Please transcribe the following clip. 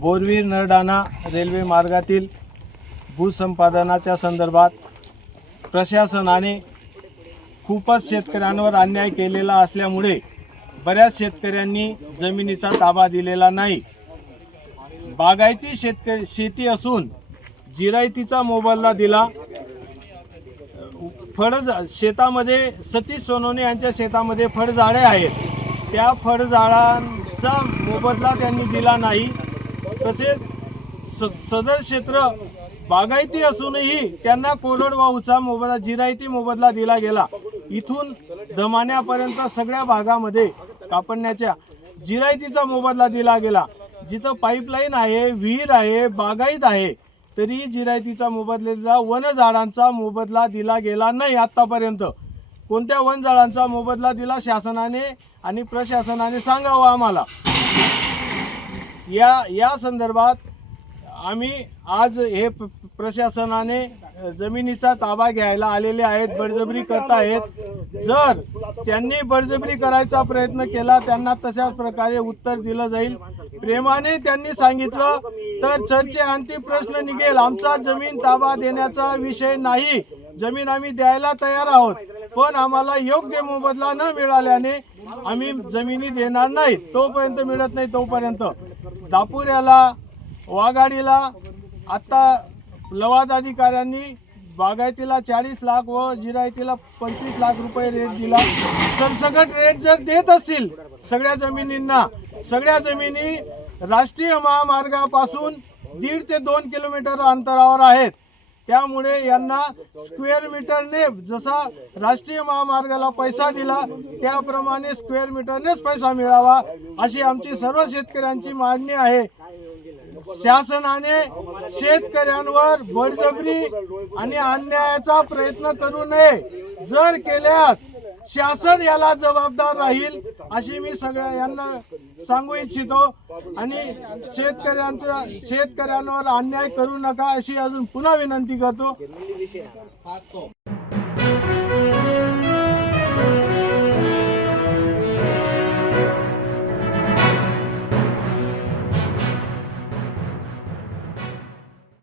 बोरवीर Nardana railway मार्गातील भूसंपादनाच्या संदर्भात प्रशासनाने खूपच शेतकऱ्यांवर अन्याय केलेला असल्यामुळे बऱ्याच शेतकऱ्यांनी जमिनीचा ताबा दिलेला नाही। बागायती शेती असून जिरायतीचा मोबदला दिला। शेतामध्ये सतीश सोनवणे यांच्या शेतामध्ये फळझाडे आहेत, त्या फळझाडांचा मोबदला त्यांनी दिला नाही। तसेच सदर क्षेत्र बागायती असूनही त्यांना कोरडवाहूचा मोबदला जिरायती मोबदला दिला गेला। इथून दमाण्यापर्यंत सगळ्या भागामध्ये कापडण्याच्या जिरायतीचा मोबदला दिला गेला। जिथं पाईपलाईन आहे, विहीर आहे, बागायत आहे, तरी जिरायतीचा मोबदला दिला। वनझाडांचा मोबदला दिला गेला नाही आतापर्यंत। कोणत्या वनझाडांचा मोबदला दिला शासनाने आणि प्रशासनाने सांगावं आम्हाला। या संदर्भात आम्ही आज हे प्रशासनाने जमिनीचा ताबा घ्यायला आलेले आहेत, बळजबरी करत आहेत। जर त्यांनी बळजबरी करायचा प्रयत्न केला, त्यांना तशाच प्रकारे उत्तर दिलं जाईल। प्रेमाने त्यांनी सांगितलं तर चर्चेअंती प्रश्न निघेल। आमचा जमीन ताबा देण्याचा विषय नाही, जमीन आम्ही द्यायला तयार आहोत, पण आम्हाला योग्य मोबदला न मिळाल्याने आम्ही जमिनी देणार नाही। तोपर्यंत मिळत नाही तोपर्यंत दापुऱ्याला, वाघाडीला आता लवाद अधिकाऱ्यांनी बागायतीला 40 लाख व जिरायतीला 25 लाख रुपये रेट दिला। सरसकट रेट जर देत असतील सगळ्या जमिनींना, सगळ्या जमिनी राष्ट्रीय महामार्गापासून 1.5 ते 2 किलोमीटर अंतरावर आहेत, त्यामुळे यांना स्क्वेअर मीटरने जसा राष्ट्रीय महामार्गाला पैसा दिला त्याप्रमाणे स्क्वेअर मीटरनेच पैसा मिळावा अशी आमची सर्व शेतकऱ्यांची मागणी आहे। शासनाने शेतकऱ्यांवर बळजबरी आणि अन्यायाचा प्रयत्न करू नये। जर केल्यास शासन याला जबाबदार राहील अशी मी सगळ्या यांना सांगू इच्छितो। आणि शेतकऱ्यांवर अन्याय करू नका अशी अजून पुन्हा विनंती करतो।